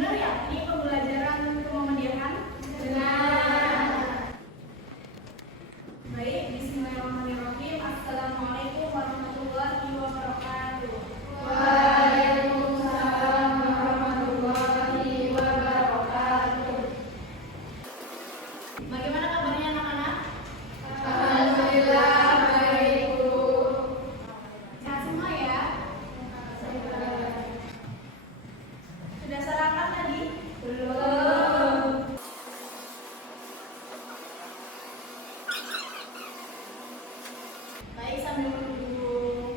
Benar ya? Ini pembelajaran kemuhammadiyaan? Benar. Baik, bismillahirrahmanirrahim. Assalamualaikum warahmatullahi wabarakatuh. Waalaikumsalam warahmatullahi wabarakatuh. Bagaimana kabarnya anak-anak? Alhamdulillah baik, Bu. Sehat semua ya? Sudah sarapan tadi? Belum. Baik, sambil menunggu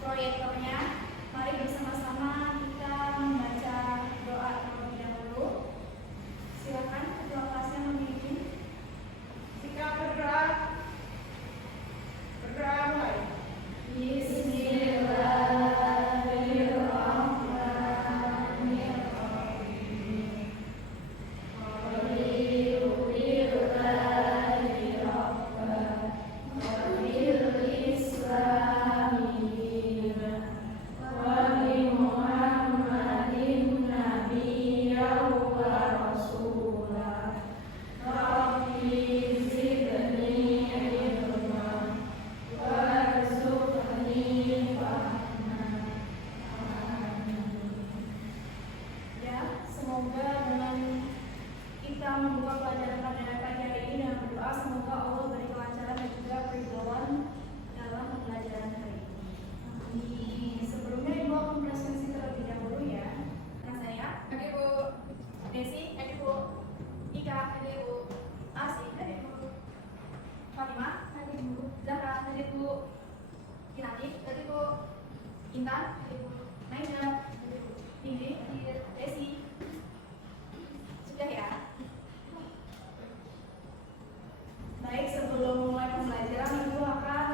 proyektornya, mari bersama-sama kita membaca doa terlebih dahulu. Silakan ketua kelasnya memimpin. Jika berdoa mulai. Ya, semoga dengan kita membuka pelajaran pada pagi hari ini dengan berdoa, semoga Allah beri kelancaran dan juga keridhaan dalam pembelajaran hari ini. Amin. Sebelumnya Ibu akan presentasi terlebih dahulu ya. Nah, saya, Oke, Bu. Desi, Bu, Ika, Bu, Asi, Bu, Fatimah, Bu, Zahra, Bu, Kinati, Bu, Intan, Bu, Naina, Ingrid, Desi. Sudah ya? Baik, sebelum mulai pembelajaran, Ibu akan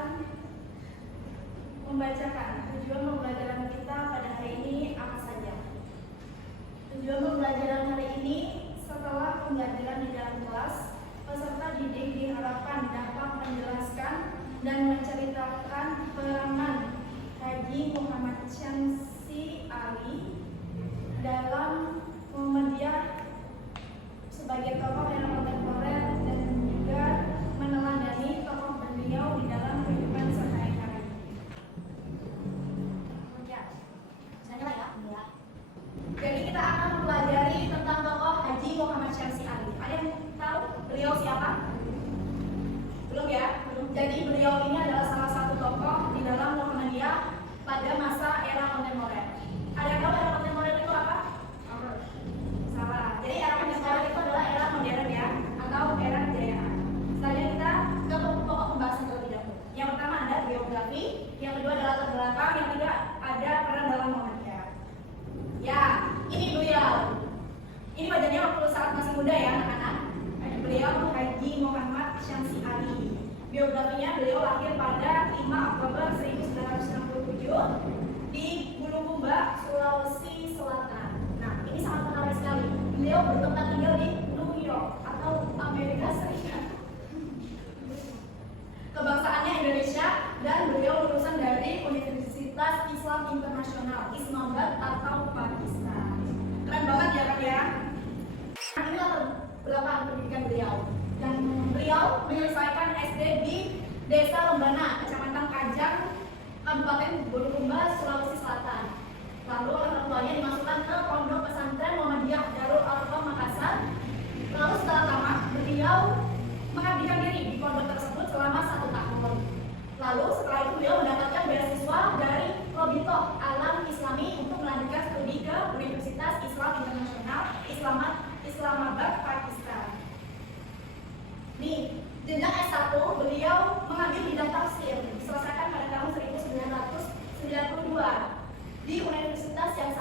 membacakan tujuan pembelajaran kita pada hari ini apa saja. Tujuan pembelajaran hari ini, setelah pembelajaran di dalam kelas, peserta didik diharapkan dapat menjelaskan dan menceritakan pengalaman Haji Muhammad Syamsi Ali dalam Muhammadiyah sebagai tokoh yang kontemporer dan juga meneladani tokoh beliau di dalam kehidupan sehari-hari. Ya, saya ya. Jadi kita akan mempelajari tentang tokoh Haji Muhammad Syamsi Ali. Ada yang tahu beliau siapa? Belum ya? Belum. Jadi beliau ini adalah salah satu tokoh di dalam Muhammadiyah pada masa era kontemporer. Ada yang tahu era kontemporer itu apa? Salah. Jadi era kontemporer itu adalah era modern ya, atau era kejayaan. Selanjutnya kita ke pokok pembahasan terlebih dahulu. Yang pertama ada biografi, yang kedua adalah latar belakang, yang ketiga ada peran dalam Muhammadiyah. Ya, ini beliau. Ini wajahnya waktu saat masih muda ya anak-anak. Beliau Haji Muhammad Syamsi Ali. Biografinya, beliau lahir pada 5 Oktober 1967 di Bulukumba, Sulawesi Selatan. Nah, ini sangat menarik sekali. Beliau bertempat tinggal di New York atau Amerika Serikat. Kebangsaannya Indonesia dan beliau lulusan dari Universitas Islam Internasional Islamabad atau Pakistan. Keren banget ya kan ya? Ini latar belakang pendidikan beliau. Dan beliau menyelesaikan SD di Desa Lembana, Kecamatan Kajang, Kabupaten Bulukumba, Sulawesi Selatan. Lalu orang tuanya dimasukkan ke Pondok Pesantren Muhammadiyah Darul Arqam Makassar. Lalu setelah tamat, beliau mengabdikan diri di pondok tersebut selama 1 tahun. Lalu setelah itu beliau mendapatkan beasiswa dari Robitoh Alam Islami untuk melanjutkan studi ke Universitas Islam Internasional Islamabad, Pakistan. Nih, jenjang S1 beliau mengambil bidang tafsir, diselesaikan pada tahun 1992 di universitas yang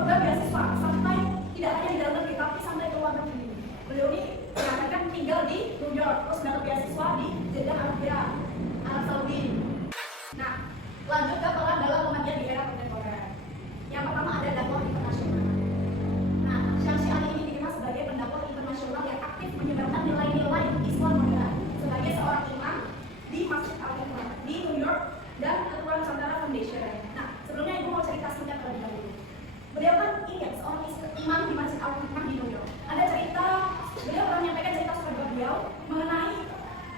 program beasiswa sampai tidak hanya di dalam negeri tapi sampai ke luar negeri. Beliau ini mengatakan tinggal di New York, terus dapat beasiswa di Jeddah Arab Saudi. Nah, lanjut ke peran dalam Muhammadiyah di era kontemporer. Yang pertama ada dakwah internasional. Nah, Syamsi Ali ini dikenal sebagai pendakwah internasional yang aktif menyebarkan nilai-nilai Islam moderat sebagai seorang imam di Masjid Al-Aqsa di New York dan Ketua Nusantara Foundation. Nah, sebelumnya ibu mau cerita singkat terlebih dahulu. Beliau kan ini ya, seorang imam di Masjid Al-Aqsa di New York. Ada cerita, beliau pernah menyampaikan cerita sahabat beliau mengenai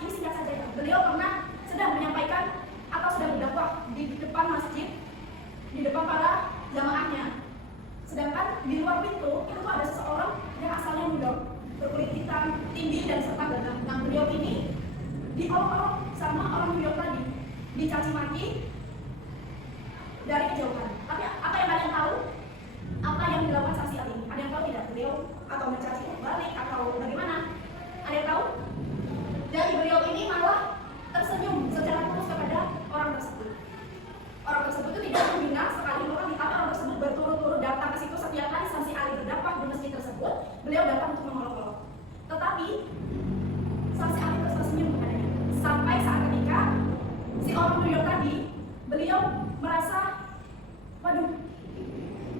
ini singkat saja ya. Beliau pernah sedang menyampaikan atau sedang berdakwah di depan masjid, di depan para jamaahnya. Sedangkan di luar pintu itu tuh ada seseorang yang asalnya New York, berkulit hitam, tinggi dan serta gagah. Nah, beliau ini diolok-olok sama orang New York tadi, dicaci maki dari kejauhan. Tapi apa yang kalian tahu? Apa yang dilakukan Syamsi Ali ini? Ada yang tahu tidak? Beliau atau mencaci balik atau bagaimana? Ada yang tahu? Jadi beliau ini malah tersenyum secara tulus kepada orang tersebut. Orang tersebut itu tidak menghina sekali orang, tapi orang tersebut berturut-turut datang ke situ setiap kali Syamsi Ali berdakwah di masjid tersebut. Beliau datang untuk mengolok-olok. Tetapi Syamsi Ali terus tersenyum kepadanya. Sampai saat ketika si orang New York tadi, beliau merasa, waduh,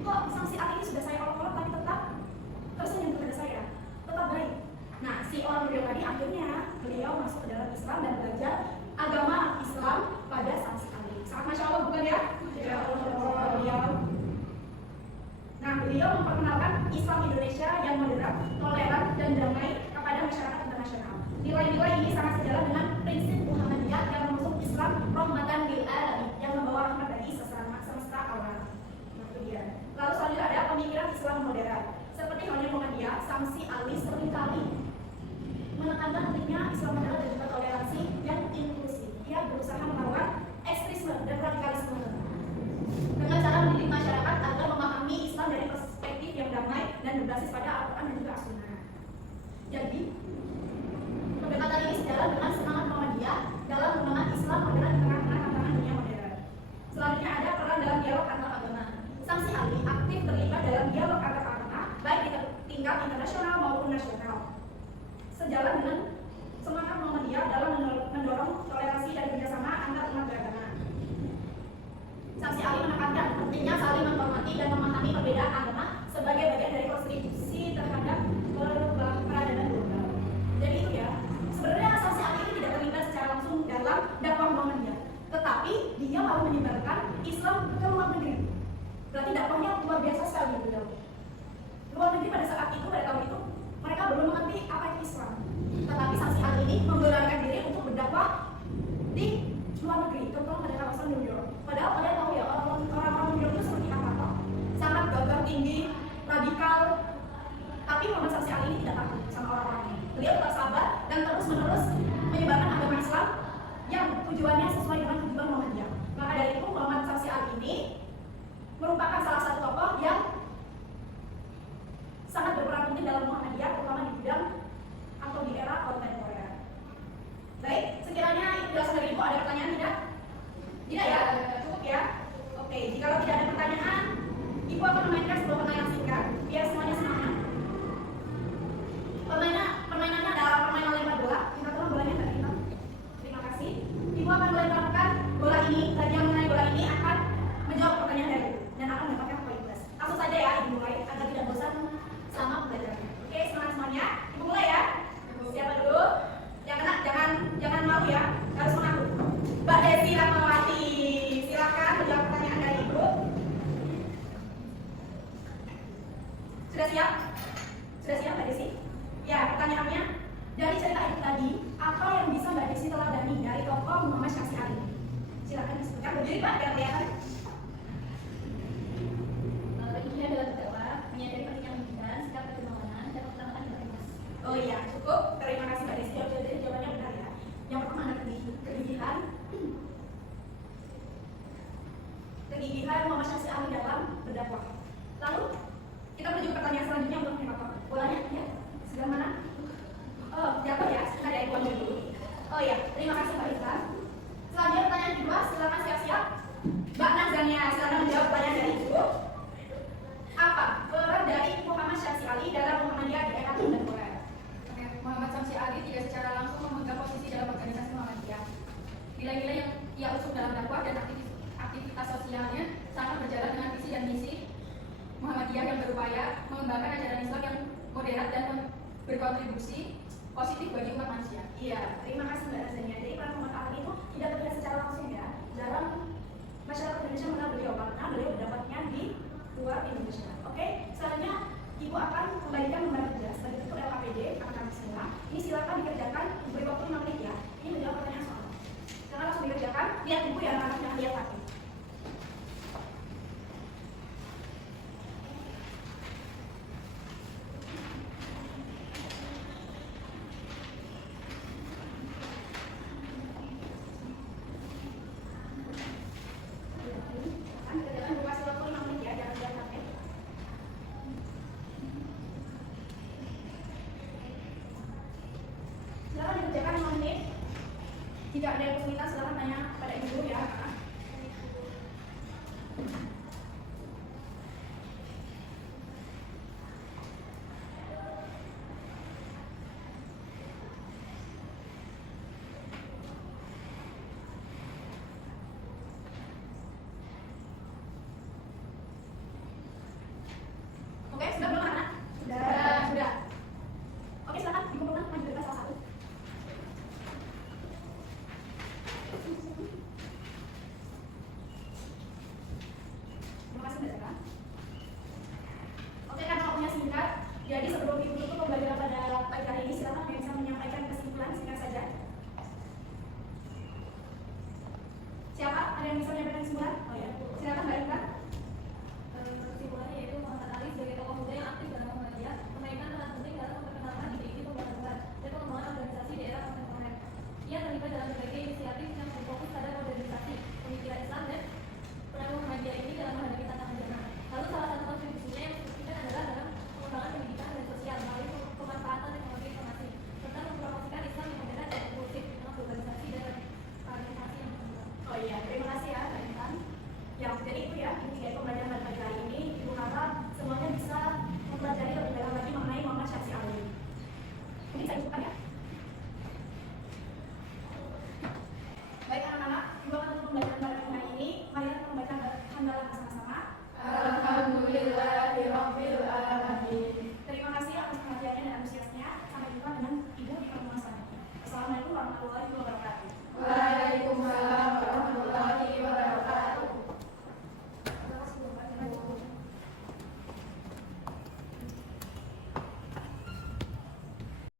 kok Syamsi Ali ini sudah saya olok-olok tapi tetap tersenyum kepada saya, tetap baik. Nah, si orang New York tadi akhirnya beliau masuk ke dalam Islam dan belajar agama Islam pada Syamsi Ali. Sangat Masya Allah bukan ya? Ya Allah, beliau. Nah, beliau memperkenalkan Islam Indonesia yang moderat, toleran, dan damai kepada masyarakat internasional. Nilai-nilai ini sangat sejalan dengan prinsip Muhammadiyah yang mengusung Islam rahmatan lil alamin, yang membawa rahmat bagi semesta alam. Nah, itu dia. Lalu selanjutnya ada pemikiran Islam moderat. Seperti halnya Muhammadiyah, Syamsi Ali seringkali menekankan pentingnya Islam moderat dan juga toleransi yang inklusif. Dia berusaha melawan ekstremisme dan radikalisme dengan cara mendidik masyarakat agar memahami Islam dari perspektif yang damai dan berbasis pada Al-Quran dan juga As-Sunnah. Jadi, pendekatan ini sejalan dengan semangat Muhammadiyah dalam mengembangkan Islam moderat di tengah-tengah tantangan dunia modern. Selanjutnya ada peran dalam dialog antar agama. Syamsi Ali aktif terlibat dalam dialog antar agama, baik di tingkat internasional maupun nasional. Sejalan dengan semangat Muhammadiyah dalam mendorong toleransi dan kerjasama antar umat beragama. Syamsi Ali menekankan pentingnya saling menghormati dan memahami perbedaan agama sebagai bagian dari kontribusi terhadap peradaban global. Jadi itu ya, sebenarnya Syamsi Ali ini tidak terlibat secara langsung dalam dakwah Muhammadiyah, tetapi dia malah menyebarkan Islam ke luar negeri. Berarti dakwahnya luar biasa sekali beliau. Luar negeri pada saat itu, pada tahun itu, mereka belum mengerti apa itu Islam. Tetapi Syamsi Ali ini memberanikan diri untuk berdakwah di luar negeri, terutama pada kawasan New York. Padahal kalian tahu ya, orang-orang New York itu seperti apa toh? Sangat gagah tinggi, radikal. Tapi Muhammad Syamsi Ali ini tidak takut sama orang-orang ini. Beliau tetap sabar dan terus-menerus menyebarkan agama Islam yang tujuannya sesuai dengan tujuan Muhammadiyah. Maka dari itu Muhammad Syamsi Ali ini merupakan salah satu tokoh yang sangat berperan penting dalam Muhammadiyah, terutama di bidang atau di era kontemporer. Baik, sekiranya penjelasan dari Ibu ada pertanyaan tidak? Tidak ya? Cukup ya? Oke, jika tidak ada pertanyaan, Ibu akan memainkan sebuah pertanyaan singkat biar semuanya semangat. Permainannya adalah permainan lempar bola. Minta tolong bolanya Mbak Rita. Terima kasih. Ibu akan melemparkan bola ini, dan yang mengenai bola ini akan menjawab pertanyaan dari Ibu dan akan mendapatkan poin plus. Langsung saja ya, Ibu mulai agar tidak bosan sama belajarnya. Oke, semangat semuanya. Ibu mulai ya. Siapa dulu? Yang kena jangan malu ya, harus mengaku. Mbak Desi Rahmawati, silakan menjawab pertanyaan dari Ibu. Sudah siap? Sudah siap Mbak Desi? Ya, pertanyaannya, dari cerita itu tadi, apa yang bisa Mbak Desi teladani dari tokoh Muhammad Syamsi Ali? Silakan disebutkan. Berdiri Pak, biar kelihatan. Intinya adalah berdakwah, menyadari pentingnya pendidikan, sikap kedermawanan, dan utamakan nilai emas. Oh iya, cukup. Terima kasih Mbak Desi. Jadi jawabannya benar ya. Yang pertama ada kegigihan. Kegigihan Muhammad Syamsi Ali dalam berdakwah. Lalu kita menuju ke pertanyaan selanjutnya untuk menembak bolanya ya. Sebelah mana? Oh, jatuh ya. Ada Ibu ambil dulu. Oh iya, terima kasih Mbak Rita. Selanjutnya pertanyaan kedua, silakan siap-siap. Mbak Nazar Nilai-nilai yang ia usung dalam dakwah dan aktivitas sosialnya sangat berjalan dengan visi dan misi Muhammadiyah yang berupaya mengembangkan ajaran Islam yang moderat dan berkontribusi positif bagi umat manusia. Iya, terima kasih Mbak Razania. Jadi peran Muhammad Ali itu tidak terlihat secara langsung ya dalam masyarakat Indonesia mengenal beliau karena beliau berdapatnya di luar Indonesia. Oke, selanjutnya Ibu akan kembalikan lembar kerja sebagai bentuk LKPD akan kami simak. Ini silakan dikerjakan, beri waktu 5 menit ya. Ini menjawab pertanyaan soal. Silakan langsung dikerjakan. Lihat buku ya anak-anak, jangan lihat HP. Silakan dikerjakan, buku kasih waktu 5 menit ya, jangan lihat HP. Silakan dikerjakan 5 menit. Jika ada yang kesulitan silakan tanya pada ibu ya. Oke, sudah belum anak? Sudah. Oke, silakan dikumpulkan maju depan salah satu. Terima kasih Mbak Zara. Oke, karena waktunya singkat, jadi sebelum ibu tutup pembelajaran pada pagi hari ini, silakan yang bisa